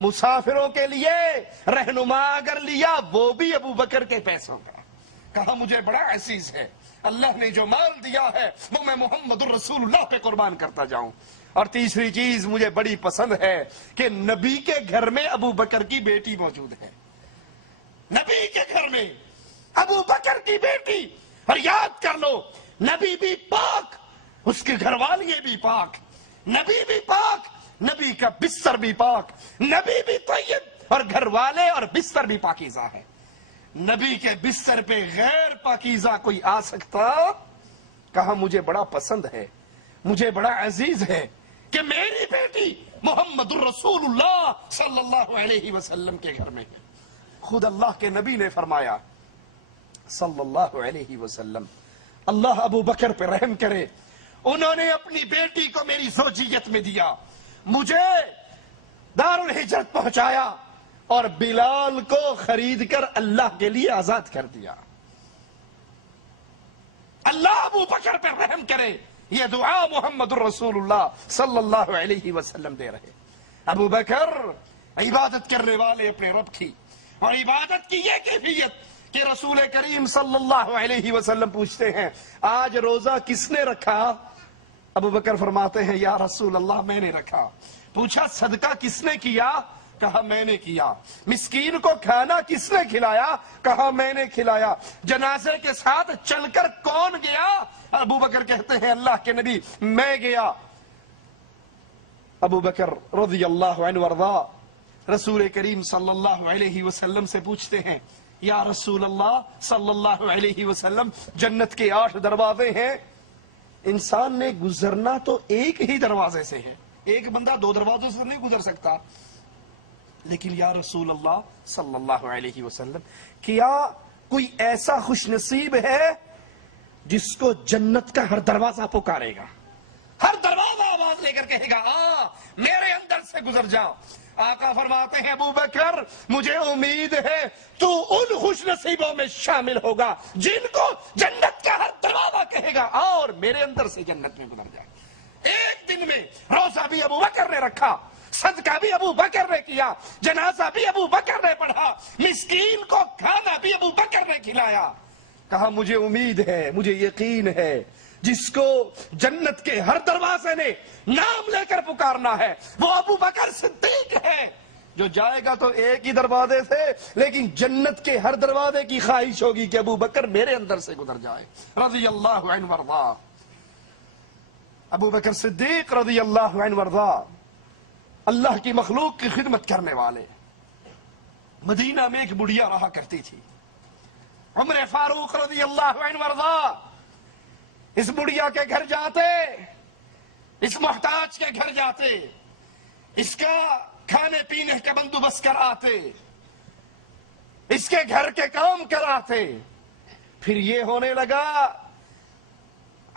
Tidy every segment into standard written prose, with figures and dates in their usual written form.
مسافروں کے لیے رہنما اگر لیا وہ بھی ابو بکر کے پیسوں کا. کہا مجھے بڑا عزیز ہے، اللہ نے جو مال دیا ہے وہ میں محمد الرسول اللہ پہ قربان کرتا جاؤں. اور تیسری چیز مجھے بڑی پسند ہے کہ نبی کے گھر میں ابو بکر کی بیٹی موجود ہے. نبی کے گھر میں ابو بکر کی بیٹی. اور یاد کر لو، نبی بھی پاک، اس کے گھر والی بھی پاک، نبی بھی پاک، نبی کا بستر بھی پاک، نبی بھی طیب اور گھر والے اور بستر بھی پاکیزہ ہے. نبی کے بستر پہ غیر پاکیزہ کوئی آ سکتا؟ کہا مجھے بڑا پسند ہے، مجھے بڑا عزیز ہے کہ میری بیٹی محمد الرسول اللہ صلی اللہ علیہ وسلم کے گھر میں ہے. خود اللہ کے نبی نے فرمایا صلی اللہ علیہ وسلم، اللہ ابو بکر پہ رحم کرے، انہوں نے اپنی بیٹی کو میری زوجیت میں دیا، مجھے دار الہجرت پہنچایا اور بلال کو خرید کر اللہ کے لیے آزاد کر دیا. اللہ ابو بکر پہ رحم کرے، یہ دعا محمد الرسول اللہ صلی اللہ علیہ وسلم دے رہے. ابو بکر عبادت کرنے والے اپنے رب کی، اور عبادت کی یہ کیفیت کہ رسول کریم صلی اللہ علیہ وسلم پوچھتے ہیں آج روزہ کس نے رکھا؟ ابو بکر فرماتے ہیں یا رسول اللہ میں نے رکھا. پوچھا صدقہ کس نے کیا؟ کہا میں نے کیا. مسکین کو کھانا کس نے کھلایا؟ کہا میں نے کھلایا. جنازے کے ساتھ چل کر کون گیا؟ ابو بکر کہتے ہیں اللہ کے نبی میں گیا. ابو بکر رضی اللہ عنہ وارضا رسول کریم صلی اللہ علیہ وسلم سے پوچھتے ہیں یا رسول اللہ صلی اللہ علیہ وسلم، جنت کے 8 دروازے ہیں، انسان نے گزرنا تو ایک ہی دروازے سے ہے، ایک بندہ 2 دروازوں سے نہیں گزر سکتا، لیکن یا رسول اللہ صلی اللہ علیہ وسلم کیا کوئی ایسا خوش نصیب ہے جس کو جنت کا ہر دروازہ پکارے گا، ہر دروازہ آواز لے کر کہے گا میرے اندر سے گزر جاؤ؟ آقا فرماتے ہیں ابو بکر مجھے امید ہے تو ان خوش نصیبوں میں شامل ہوگا جن کو جنت کا ہر دروازہ کہے گا اور میرے اندر سے جنت میں گزر جائے. ایک دن میں روزہ بھی ابو بکر نے رکھا، صدقہ بھی ابو بکر نے کیا، جنازہ بھی ابو بکر نے پڑھا، مسکین کو کھانا بھی ابو بکر نے کھلایا. کہا مجھے امید ہے، مجھے یقین ہے جس کو جنت کے ہر دروازے نے نام لے کر پکارنا ہے وہ ابو بکر صدیق ہے، جو جائے گا تو ایک ہی دروازے سے لیکن جنت کے ہر دروازے کی خواہش ہوگی کہ ابو بکر میرے اندر سے گزر جائے. رضی اللہ عنہ وارضا. ابو بکر صدیق رضی اللہ عنہ وارضا اللہ کی مخلوق کی خدمت کرنے والے. مدینہ میں ایک بڑھیا رہا کرتی تھی، عمر فاروق رضی اللہ عنہ وارضا اس بڑھیا کے گھر جاتے، اس محتاج کے گھر جاتے، اس کا کھانے پینے کا بندوبست کراتے، اس کے گھر کے کام کراتے. پھر یہ ہونے لگا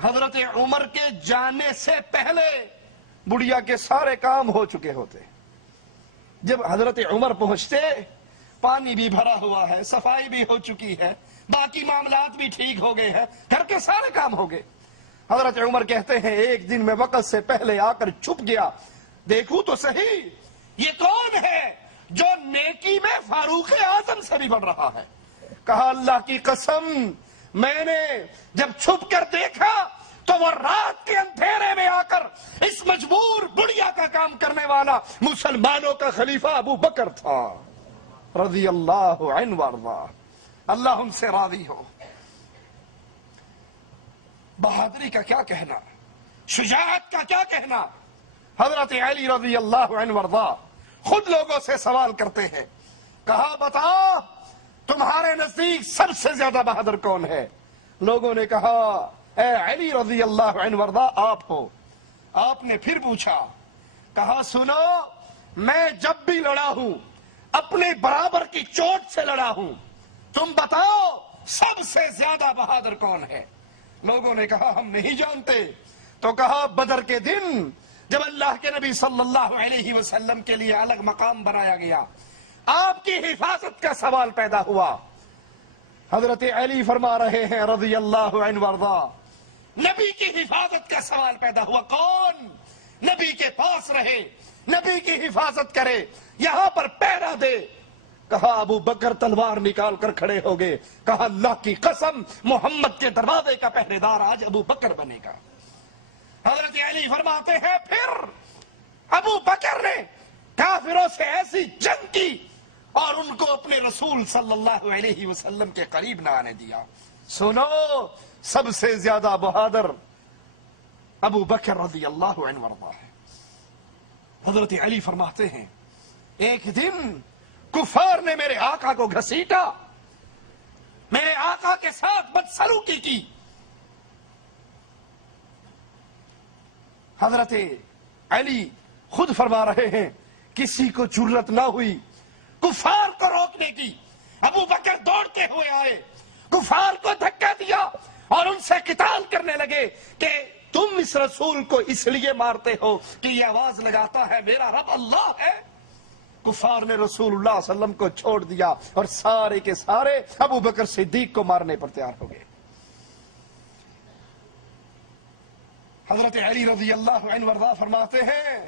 حضرت عمر کے جانے سے پہلے بڑھیا کے سارے کام ہو چکے ہوتے. جب حضرت عمر پہنچتے پانی بھی بھرا ہوا ہے، صفائی بھی ہو چکی ہے، باقی معاملات بھی ٹھیک ہو گئے ہیں، گھر کے سارے کام ہو گئے. حضرت عمر کہتے ہیں ایک دن میں وقت سے پہلے آ کر چھپ گیا، دیکھوں تو صحیح یہ کون ہے جو نیکی میں فاروق اعظم سے بھی بڑھ رہا ہے. کہا اللہ کی قسم میں نے جب چھپ کر دیکھا تو وہ رات کے اندھیرے میں آ کر اس مجبور بڑھیا کا کام کرنے والا مسلمانوں کا خلیفہ ابو بکر تھا رضی اللہ عنہ وارضا. اللہ ان سے راضی ہو. بہادری کا کیا کہنا، شجاعت کا کیا کہنا. حضرت علی رضی اللہ عنہ وارضا خود لوگوں سے سوال کرتے ہیں، کہا بتا تمہارے نزدیک سب سے زیادہ بہادر کون ہے؟ لوگوں نے کہا اے علی رضی اللہ عنہ وارضا آپ ہو. آپ نے پھر پوچھا، کہا سنو میں جب بھی لڑا ہوں اپنے برابر کی چوٹ سے لڑا ہوں، تم بتاؤ سب سے زیادہ بہادر کون ہے؟ لوگوں نے کہا ہم نہیں جانتے. تو کہا بدر کے دن جب اللہ کے نبی صلی اللہ علیہ وسلم کے لیے الگ مقام بنایا گیا، آپ کی حفاظت کا سوال پیدا ہوا. حضرت علی فرما رہے ہیں رضی اللہ عنہ وارضا نبی کی حفاظت کا سوال پیدا ہوا. کون نبی کے پاس رہے، نبی کی حفاظت کرے، یہاں پر پہرا دے۔ کہا ابو بکر تلوار نکال کر کھڑے ہو گئے، کہا اللہ کی قسم محمد کے دروازے کا پہرے دار آج ابو بکر بنے گا۔ حضرت علی فرماتے ہیں پھر ابو بکر نے کافروں سے ایسی جنگ کی اور ان کو اپنے رسول صلی اللہ علیہ وسلم کے قریب نہ آنے دیا۔ سنو، سب سے زیادہ بہادر ابو بکر رضی اللہ عنہ وارضاہ ہے۔ حضرت علی فرماتے ہیں ایک دن کفار نے میرے آقا کو گھسیٹا، میرے آقا کے ساتھ بدسلوکی کی۔ حضرت علی خود فرما رہے ہیں کسی کو جرت نہ ہوئی کفار کو روکنے کی۔ ابو بکر دوڑتے ہوئے آئے، کفار کو دھکا دیا اور ان سے قتال کرنے لگے کہ تم اس رسول کو اس لیے مارتے ہو کہ یہ آواز لگاتا ہے میرا رب اللہ ہے۔ کفار نے رسول اللہ صلی اللہ علیہ وسلم کو چھوڑ دیا اور سارے کے سارے ابو بکر صدیق کو مارنے پر تیار ہو گئے۔ حضرت علی رضی اللہ عنہ وارضاہ فرماتے ہیں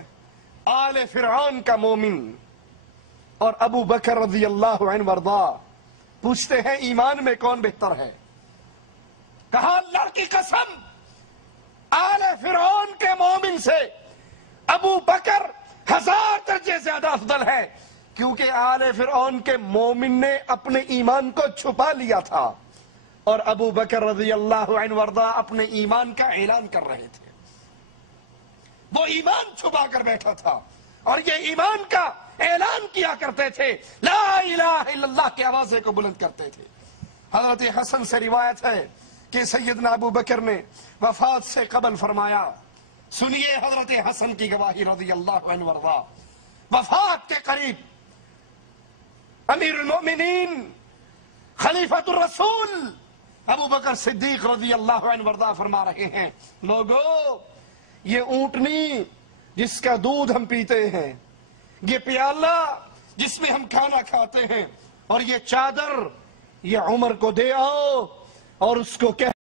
آل فرعون کا مومن اور ابو بکر رضی اللہ عنہ وارضاہ پوچھتے ہیں ایمان میں کون بہتر ہے؟ کہا اللہ کی قسم آل فرعون کے مومن سے ابو بکر 1000 درجے زیادہ افضل ہے، کیونکہ آل فرعون کے مومن نے اپنے ایمان کو چھپا لیا تھا اور ابو بکر رضی اللہ عنہ وارضاہ اپنے ایمان کا اعلان کر رہے تھے۔ وہ ایمان چھپا کر بیٹھا تھا اور یہ ایمان کا اعلان کیا کرتے تھے، لا الہ الا اللہ کی آوازیں کو بلند کرتے تھے۔ حضرت حسن سے روایت ہے کہ سیدنا ابو بکر نے وفات سے قبل فرمایا، سنیے حضرت حسن کی گواہی رضی اللہ عنہ وارضاہ، وفات کے قریب امیر المؤمنین خلیفۃ الرسول ابو بکر صدیق رضی اللہ عنہ وارضاہ فرما رہے ہیں لوگو، یہ اونٹنی جس کا دودھ ہم پیتے ہیں، یہ پیالہ جس میں ہم کھانا کھاتے ہیں، اور یہ چادر یہ عمر کو دے آؤ اور اس کو کہہ